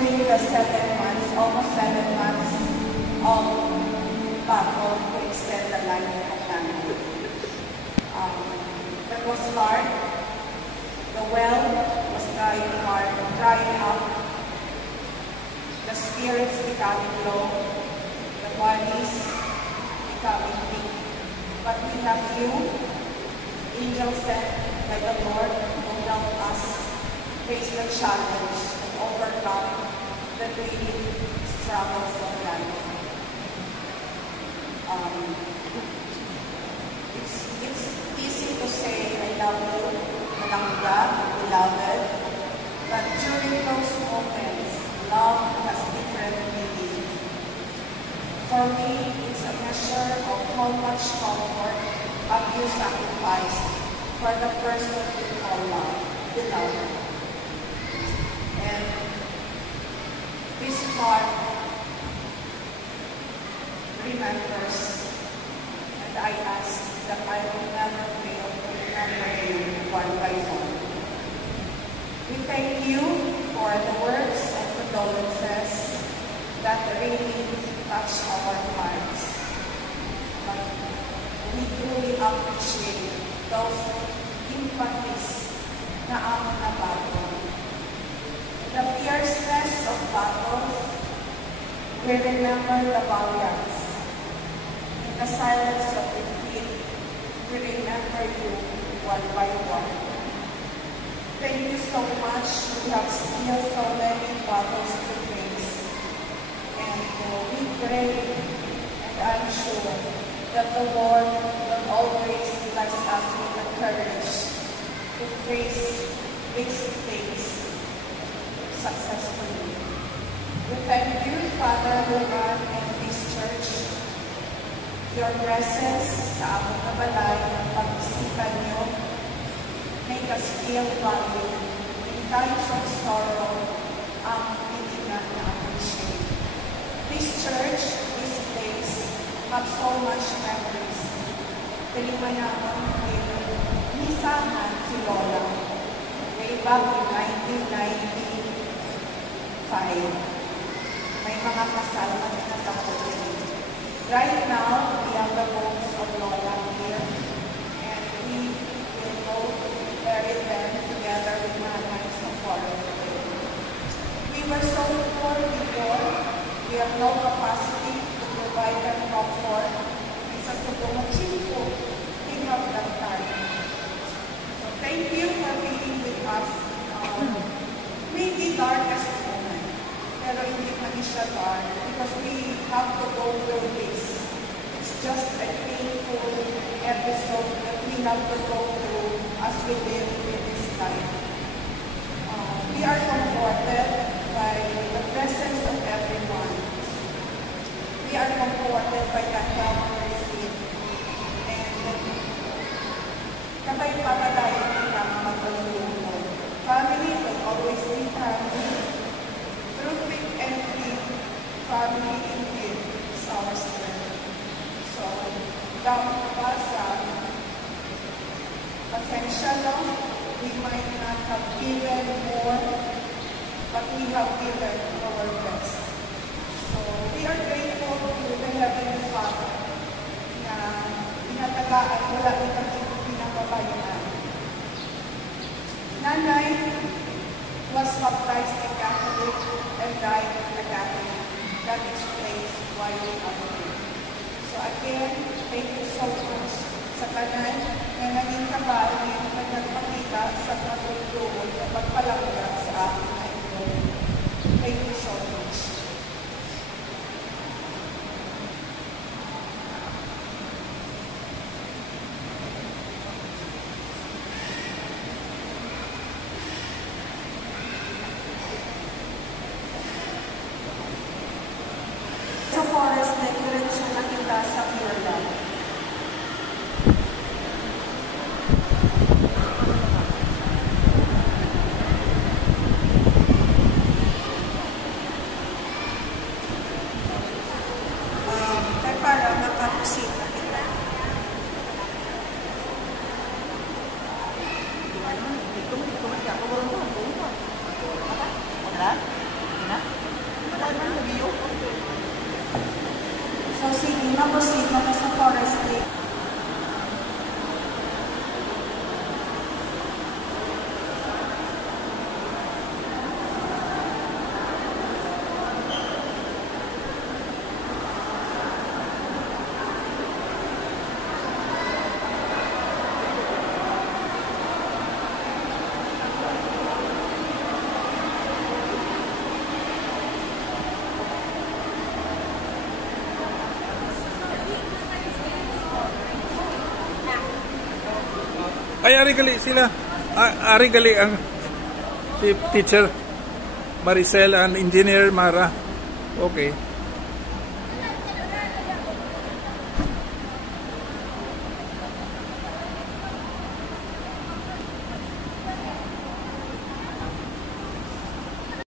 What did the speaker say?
during the 7 months, almost 7 months of battle to extend the life of Daniel. That was hard. The well was drying up. The spirits becoming low. The bodies becoming weak. But we have you, angels sent by the Lord, who help us face the challenge and overcome the daily struggles of life. It's easy to say, I love you, Malangga, beloved, but during those moments, love has different meaning. For me, it's a measure of how much comfort have you sacrificed for the person you call love, beloved. And this heart remembers, and I ask that I will never fail to remember you one by one. We thank you for the words and condolences that really touch our hearts. But we truly appreciate those empathies na among nabago. The fierceness of battles, we remember the valiance. In the silence of defeat, we remember you one by one. Thank you so much. We have still so many battles to face. And we pray, and I'm sure that the Lord will always bless us with the courage to face things successfully. We thank you, Father, Lord, and this church. Your presence sa among kabalay ng pagbisita niyo make us feel valued in times of sorrow, hindi na appreciate. This church, this place, have so much memories. Kalima naman nisahan si Lola way back in 1995. May mga kasal na pinatapos. Right now, we have the bones of Lola here, and we will go bury them together with my hands of forest. We were so poor before, we have no capacity to provide them comfort. Isa sa mga chico, think of that time. So thank you for being with us. Maybe darkest moment, pero hindi pa siya dark because we have to go through this. It's just a painful episode that we have to go through as we live in this life. We are comforted by the presence of everyone. We are comforted by the help we receive. And kapag papalayan ng magpalulunod, family will always be family. Through thick and thin, family indeed is our strength. So, dapat pa sa pasensya lang, we might not have given more, but we have given our best. So, we are grateful to the Heavenly Father na inatagaan wala itong pinapabayaan. Nanay was baptized in Catholic and died in the Catholic. That explains why we are here. So again, thank you so much sa kanan na naging kabali na nagpakita sa pagtulong na pagpalangga sa aking kaibigan. Thank you so much. Sa forest, decoration na kita sa pure love. Para makapusin na kita. Ito, ako mo rin ito. Apa? Wala? Wala? Ay, ari gali sila. Ari gali ang si teacher Maricel and engineer Mara. Okay.